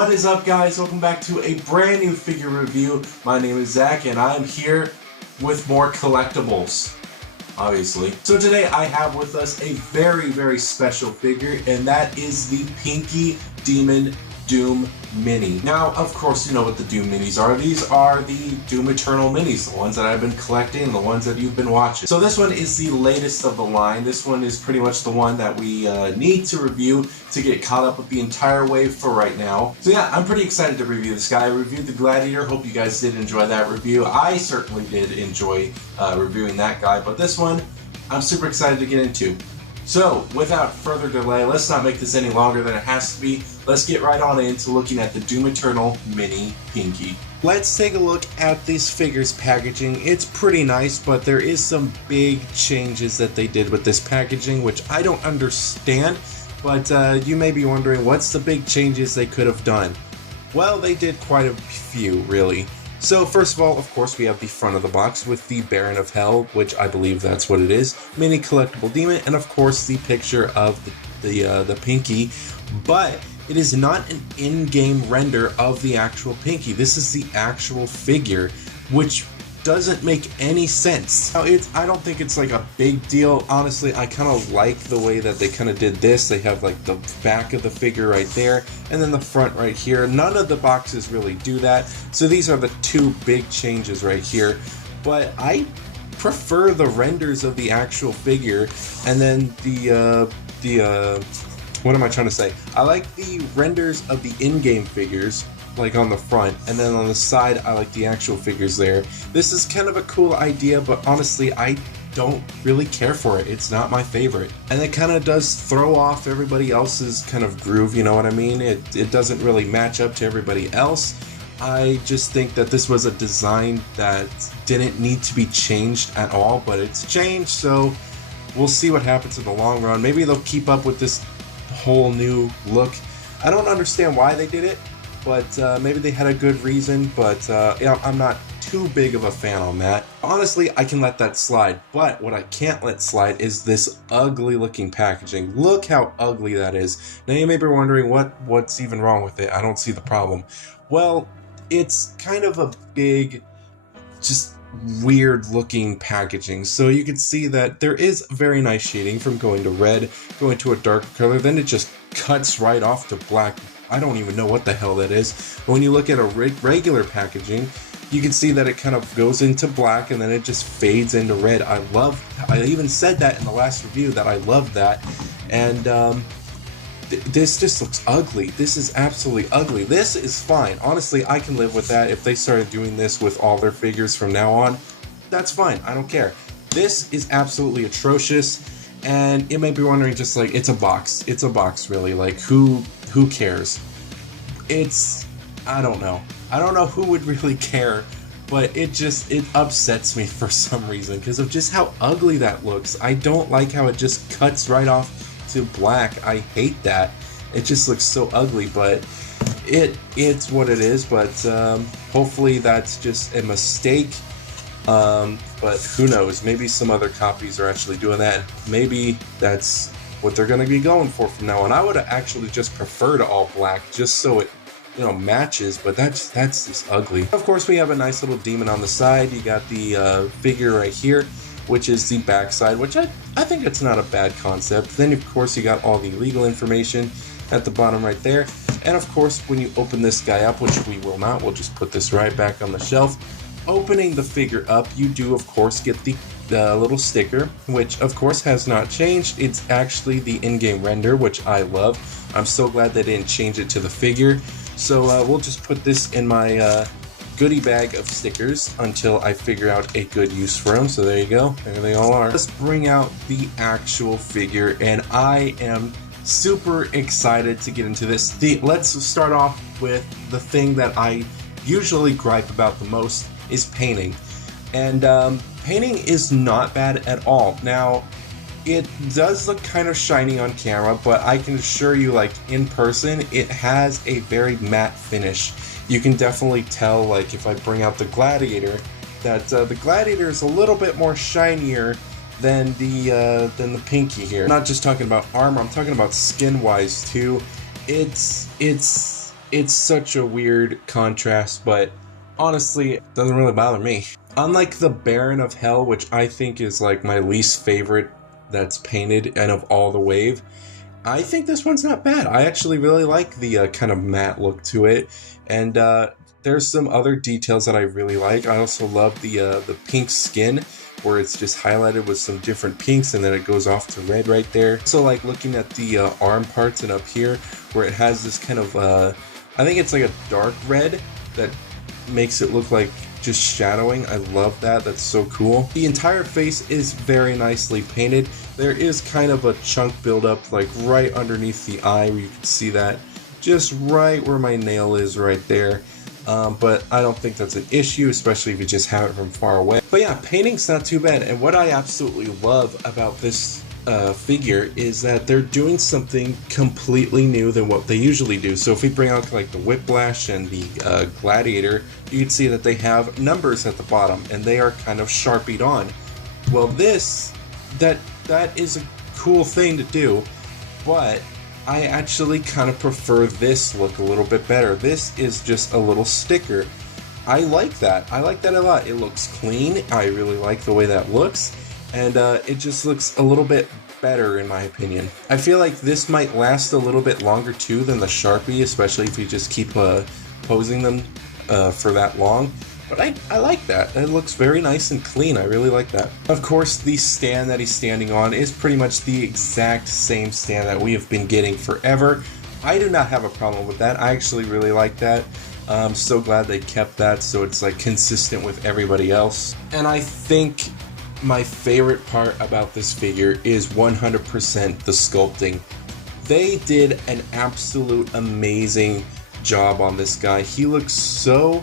What is up, guys? Welcome back to a brand new figure review. My name is Zach and I'm here with more collectibles, obviously. So today I have with us a very special figure, and that is the Pinky Demon Doom Mini. Now, of course, you know what the Doom Minis are. These are the Doom Eternal Minis, the ones that I've been collecting and the ones that you've been watching. So this one is the latest of the line. This one is pretty much the one that we need to review to get caught up with the entire wave for right now. So yeah, I'm pretty excited to review this guy. I reviewed the Gladiator. Hope you guys did enjoy that review. I certainly did enjoy reviewing that guy, but this one I'm super excited to get into. So, without further delay, let's not make this any longer than it has to be. Let's get right on into looking at the Doom Eternal Mini Pinky. Let's take a look at this figure's packaging. It's pretty nice, but there is some big changes that they did with this packaging, which I don't understand, but you may be wondering, what's the big changes they could have done? Well, they did quite a few, really. So first of all, of course, we have the front of the box with the Baron of Hell, which I believe that's what it is, mini collectible demon, and of course the picture of the Pinky, but it is not an in-game render of the actual Pinky. This is the actual figure, which doesn't make any sense. Now, I don't think it's like a big deal. Honestly, I kind of like the way that they kind of did this. They have like the back of the figure right there, and then the front right here. None of the boxes really do that. So these are the two big changes right here. But I prefer the renders of the actual figure, and then what am I trying to say? I like the renders of the in-game figures, like on the front, and then on the side I like the actual figures there. This is kind of a cool idea, but honestly I don't really care for it. It's not my favorite, and it kind of does throw off everybody else's kind of groove, you know what I mean? It doesn't really match up to everybody else. I just think that this was a design that didn't need to be changed at all, but it's changed, so we'll see what happens in the long run. Maybe they'll keep up with this whole new look. I don't understand why they did it, but maybe they had a good reason, but yeah, I'm not too big of a fan on that. Honestly, I can let that slide, but what I can't let slide is this ugly looking packaging. Look how ugly that is. Now you may be wondering what's even wrong with it. I don't see the problem. Well, it's kind of a big, just weird looking packaging. So you can see that there is very nice shading from going to red, going to a darker color, then it just cuts right off to black. I don't even know what the hell that is. But when you look at a regular packaging, you can see that it kind of goes into black and then it just fades into red. I even said that in the last review that I love that. And this just looks ugly. This is absolutely ugly. This is fine. Honestly, I can live with that. If they started doing this with all their figures from now on, that's fine. I don't care. This is absolutely atrocious. And you may be wondering, just like, it's a box. It's a box, really. Like, who cares? I don't know. I don't know who would really care, but it upsets me for some reason because of just how ugly that looks. I don't like how it just cuts right off to black. I hate that. It just looks so ugly, but it's what it is. But hopefully that's just a mistake. But who knows? Maybe some other copies are actually doing that. Maybe that's what they're going to be going for from now on. I would actually just prefer to all black, just so it, you know, matches. But that's just ugly. Of course, we have a nice little demon on the side. You got the figure right here, which is the backside, which I think it's not a bad concept. Then of course you got all the legal information at the bottom right there. And of course, when you open this guy up, which we will not, we'll just put this right back on the shelf. Opening the figure up, you do of course get the little sticker, which of course has not changed. It's actually the in-game render, which I love. I'm so glad they didn't change it to the figure. So we'll just put this in my goodie bag of stickers until I figure out a good use for them. So there you go, there they all are. Let's bring out the actual figure, and I am super excited to get into this. Let's start off with the thing that I usually gripe about the most is painting, and painting is not bad at all. Now it does look kind of shiny on camera, but I can assure you, like in person, it has a very matte finish. You can definitely tell, like if I bring out the Gladiator, that the Gladiator is a little bit more shinier than the Pinky here. I'm not just talking about armor, I'm talking about skin wise too. It's It's such a weird contrast, but honestly, it doesn't really bother me. Unlike the Baron of Hell, which I think is like my least favorite that's painted and of all the wave, I think this one's not bad. I actually really like the kind of matte look to it, and there's some other details that I really like. I also love the pink skin, where it's just highlighted with some different pinks, and then it goes off to red right there. So like looking at the arm parts and up here, where it has this kind of, I think it's like a dark red that makes it look like just shadowing. I love that. That's so cool. The entire face is very nicely painted. There is kind of a chunk buildup like right underneath the eye, where you can see that just right where my nail is right there. But I don't think that's an issue, especially if you just have it from far away. But yeah, painting's not too bad. And what I absolutely love about this figure is that they're doing something completely new than what they usually do. So if we bring out like the Whiplash and the Gladiator, you can see that they have numbers at the bottom and they are kind of sharpied on. Well, that is a cool thing to do, but I actually kind of prefer this look a little bit better. This is just a little sticker. I like that. I like that a lot. It looks clean. I really like the way that looks, and it just looks a little bit better in my opinion. I feel like this might last a little bit longer too than the Sharpie, especially if you just keep posing them for that long. But I like that. It looks very nice and clean. I really like that. Of course, the stand that he's standing on is pretty much the exact same stand that we have been getting forever. I do not have a problem with that. I actually really like that. I'm so glad they kept that so it's like consistent with everybody else. And I think my favorite part about this figure is 100% the sculpting. They did an absolute amazing job on this guy. He looks so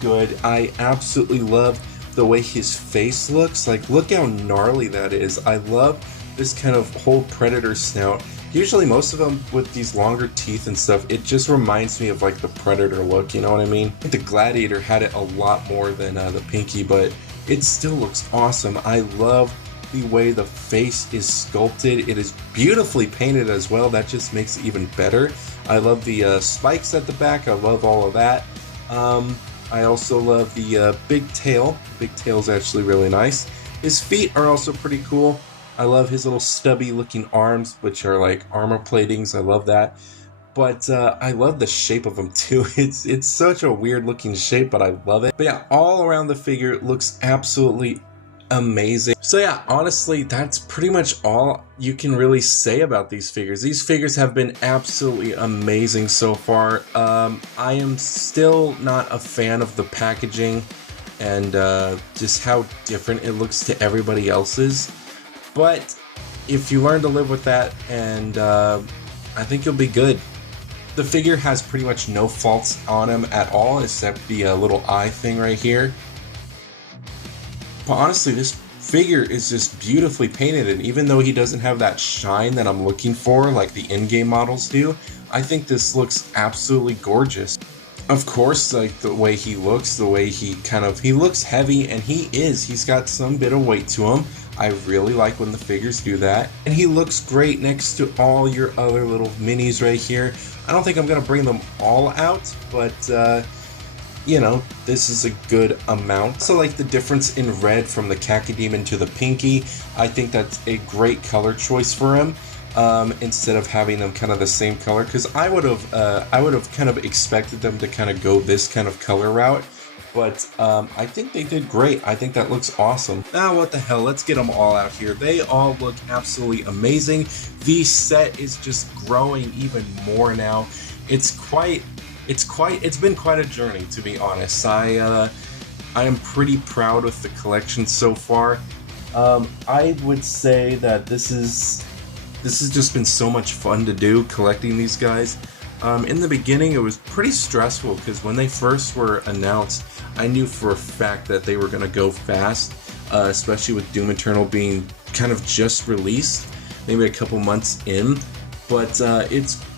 good. I absolutely love the way his face looks. Like, look how gnarly that is. I love this kind of whole predator snout. Usually most of them with these longer teeth and stuff, it just reminds me of like the predator look, you know what I mean? The Gladiator had it a lot more than the Pinky, but it still looks awesome. I love the way the face is sculpted. It is beautifully painted as well. That just makes it even better. I love the spikes at the back. I love all of that. I also love the big tail. The big tail is actually really nice. His feet are also pretty cool. I love his little stubby looking arms, which are like armor platings. I love that. But I love the shape of them too. It's such a weird looking shape, but I love it. But yeah, all around the figure looks absolutely amazing. So yeah, honestly, that's pretty much all you can really say about these figures. These figures have been absolutely amazing so far. I am still not a fan of the packaging and just how different it looks to everybody else's. But if you learn to live with that, and I think you'll be good. The figure has pretty much no faults on him at all, except the little eye thing right here. But honestly, this figure is just beautifully painted, and even though he doesn't have that shine that I'm looking for like the in-game models do, I think this looks absolutely gorgeous. Of course, like the way he looks, the way he looks heavy, and he's got some bit of weight to him. I really like when the figures do that. And he looks great next to all your other little minis right here. I don't think I'm going to bring them all out, but you know, this is a good amount. Also like the difference in red from the Cacodemon to the Pinky. I think that's a great color choice for him. Instead of having them kind of the same color, because I would have kind of expected them to kind of go this kind of color route, but I think they did great. I think that looks awesome. Now what the hell, let's get them all out here. They all look absolutely amazing. The set is just growing even more now. It's been quite a journey, to be honest. I am pretty proud of the collection so far. I would say that this has just been so much fun to do, collecting these guys. In the beginning, it was pretty stressful because when they first were announced, I knew for a fact that they were going to go fast, especially with Doom Eternal being kind of just released, maybe a couple months in. But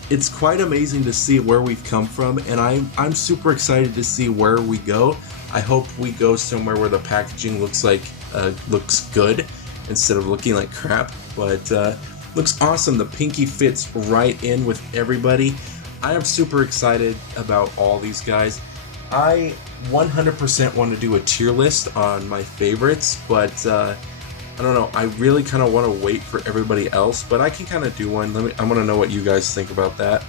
it's quite amazing to see where we've come from, and I'm super excited to see where we go. I hope we go somewhere where the packaging looks good instead of looking like crap. But looks awesome. The Pinky fits right in with everybody. I am super excited about all these guys. I 100% want to do a tier list on my favorites, but I don't know. I really kind of want to wait for everybody else, but I can kind of do one. I want to know what you guys think about that.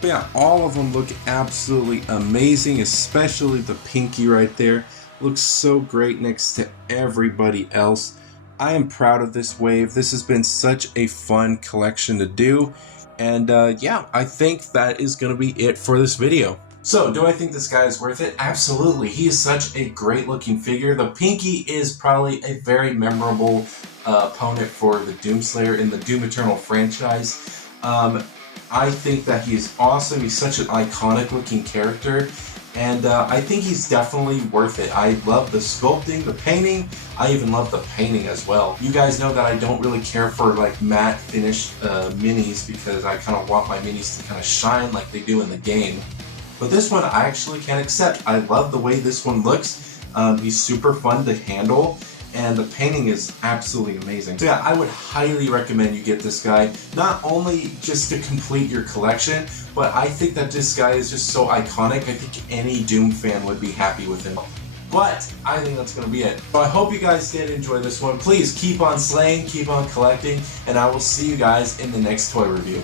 But yeah, all of them look absolutely amazing, especially the Pinky right there. Looks so great next to everybody else. I am proud of this wave. This has been such a fun collection to do. And yeah, I think that is going to be it for this video. So, do I think this guy is worth it? Absolutely. He is such a great looking figure. The Pinky is probably a very memorable opponent for the Doomslayer in the Doom Eternal franchise. I think that he is awesome. He's such an iconic looking character. And I think he's definitely worth it. I love the sculpting, the painting. I even love the painting as well. You guys know that I don't really care for like matte finished minis because I kind of want my minis to kind of shine like they do in the game. But this one I actually can accept. I love the way this one looks. He's super fun to handle. And the painting is absolutely amazing. So yeah, I would highly recommend you get this guy, not only just to complete your collection, but I think that this guy is just so iconic. I think any Doom fan would be happy with him. But I think that's going to be it. So I hope you guys did enjoy this one. Please keep on slaying, keep on collecting, and I will see you guys in the next toy review.